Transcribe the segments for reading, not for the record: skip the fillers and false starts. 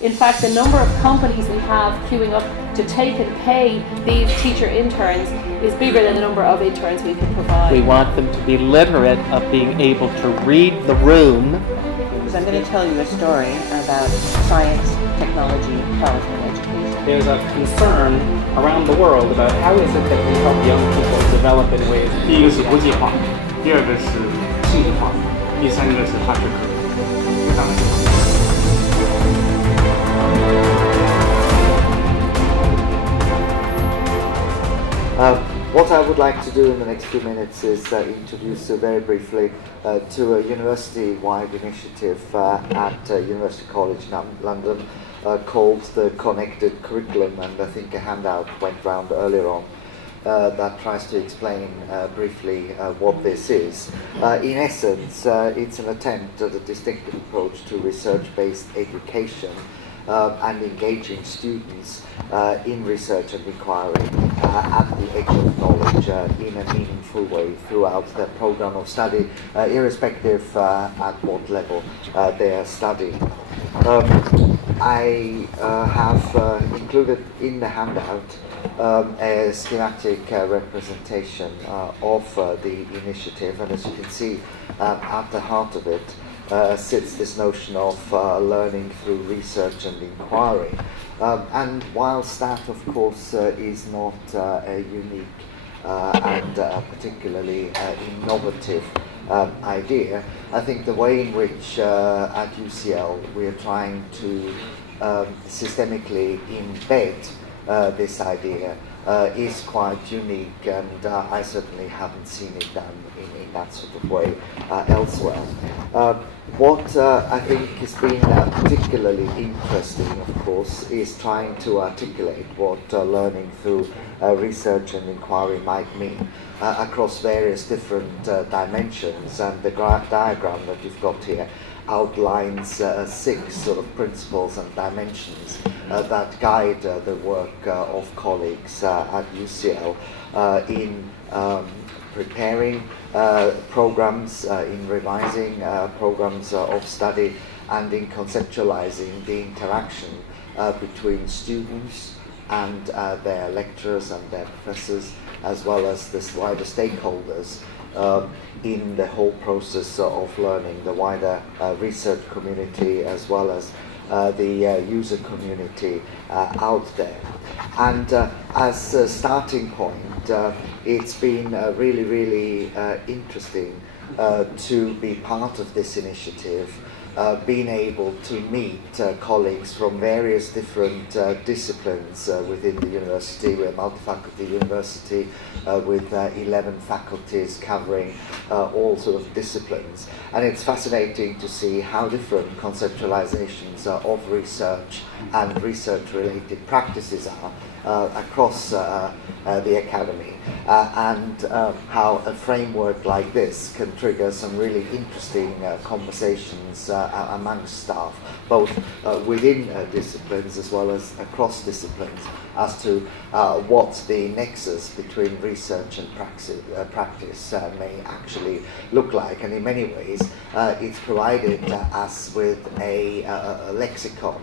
In fact, the number of companies we have queuing up to take and pay these teacher interns is bigger than the number of interns we can provide. We want them to be literate of being able to read the room. So I'm going to tell you a story about science, technology, health, and education. There's a concern around the world about how is it that we help young people develop in ways. 第一个是国际化，第二个是信息化，第三个是它是可当然。What I would like to do in the next few minutes is introduce you very briefly to a university-wide initiative at University College London called the Connected Curriculum, and I think a handout went round earlier on that tries to explain briefly what this is. In essence, it's an attempt at a distinctive approach to research-based education and engaging students in research and inquiry at the edge of knowledge in a meaningful way throughout their program of study, irrespective at what level they are studying. I have included in the handout a schematic representation of the initiative, and as you can see at the heart of it sits this notion of learning through research and inquiry. And whilst that, of course, is not a unique and particularly innovative idea, I think the way in which at UCL we are trying to systemically embed this idea is quite unique, and I certainly haven't seen it done in that sort of way elsewhere. What I think has been particularly interesting, of course, is trying to articulate what learning through research and inquiry might mean across various different dimensions, and the diagram that you've got here outlines 6 sort of principles and dimensions that guide the work of colleagues at UCL in preparing programs, in revising programs of study, and in conceptualizing the interaction between students and their lecturers and their professors, as well as the wider stakeholders in the whole process of learning, the wider research community as well as the user community out there. And as a starting point, it's been really, really interesting to be part of this initiative, being able to meet colleagues from various different disciplines within the university. We're a multi-faculty university with 11 faculties covering all sort of disciplines. And it's fascinating to see how different conceptualizations of research and research-related practices are across the academy, and how a framework like this can trigger some really interesting conversations amongst staff, both within disciplines as well as across disciplines, as to what the nexus between research and practice may actually look like. And in many ways, it's provided us with a lexicon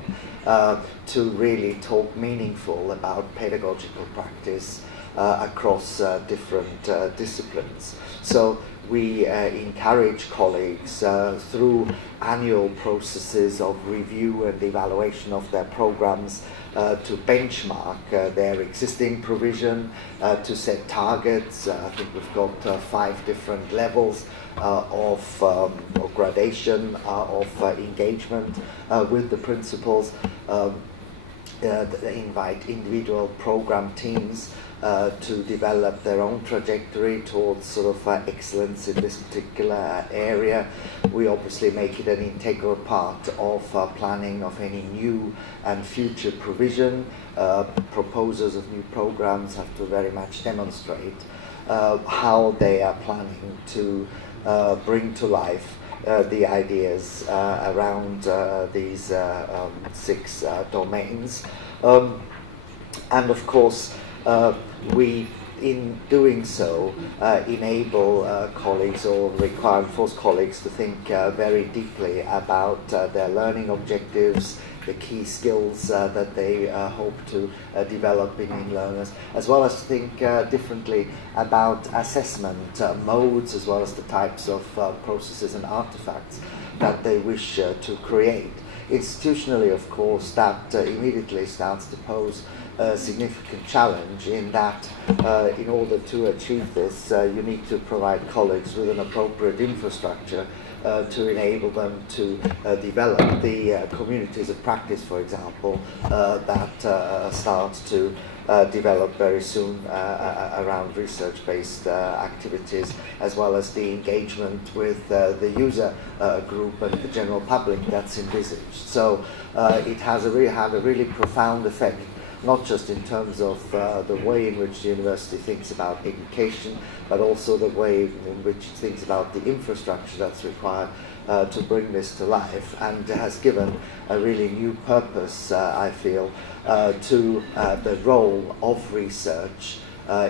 to really talk meaningful about pedagogical practice across different disciplines. So we encourage colleagues through annual processes of review and evaluation of their programs to benchmark their existing provision, to set targets. I think we've got 5 different levels of gradation of engagement with the principals. They invite individual program teams to develop their own trajectory towards sort of excellence in this particular area. We obviously make it an integral part of planning of any new and future provision. Proposers of new programs have to very much demonstrate how they are planning to bring to life the ideas around these 6 domains. And of course, we, in doing so, enable colleagues, or require and force colleagues to think very deeply about their learning objectives, the key skills that they hope to develop in learners, as well as think differently about assessment modes, as well as the types of processes and artifacts that they wish to create. Institutionally, of course, that immediately starts to pose a significant challenge in that in order to achieve this, you need to provide colleagues with an appropriate infrastructure to enable them to develop the communities of practice, for example, that start to develop very soon around research-based activities, as well as the engagement with the user group and the general public that's envisaged. So it has had a really profound effect, not just in terms of the way in which the university thinks about education, but also the way in which it thinks about the infrastructure that's required to bring this to life, and has given a really new purpose, I feel, to the role of research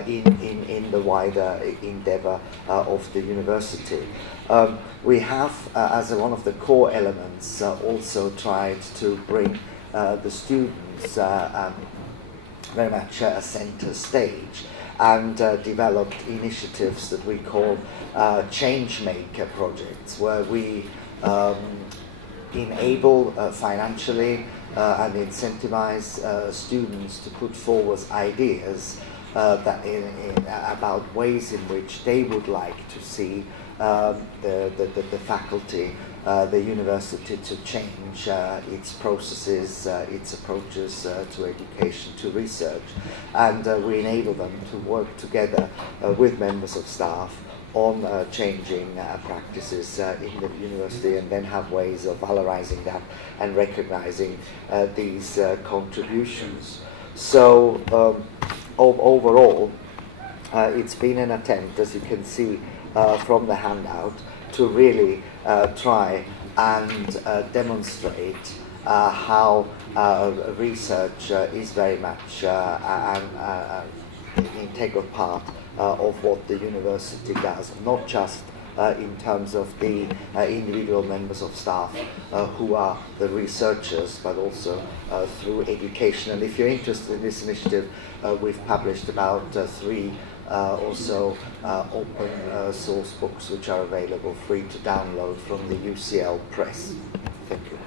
in the wider endeavor of the university. We have, as one of the core elements, also tried to bring the students very much a center stage, and developed initiatives that we call change maker projects, where we enable financially and incentivize students to put forward ideas about ways in which they would like to see the faculty, the university, to change its processes, its approaches to education, to research, and we enable them to work together with members of staff on changing practices in the university, and then have ways of valorizing that and recognizing these contributions. So overall, it's been an attempt, as you can see from the handout, to really try and demonstrate how research is very much an integral part of what the university does, not just in terms of the individual members of staff who are the researchers, but also through education. And if you're interested in this initiative, we've published about 3 also open source books which are available free to download from the UCL Press. Thank you.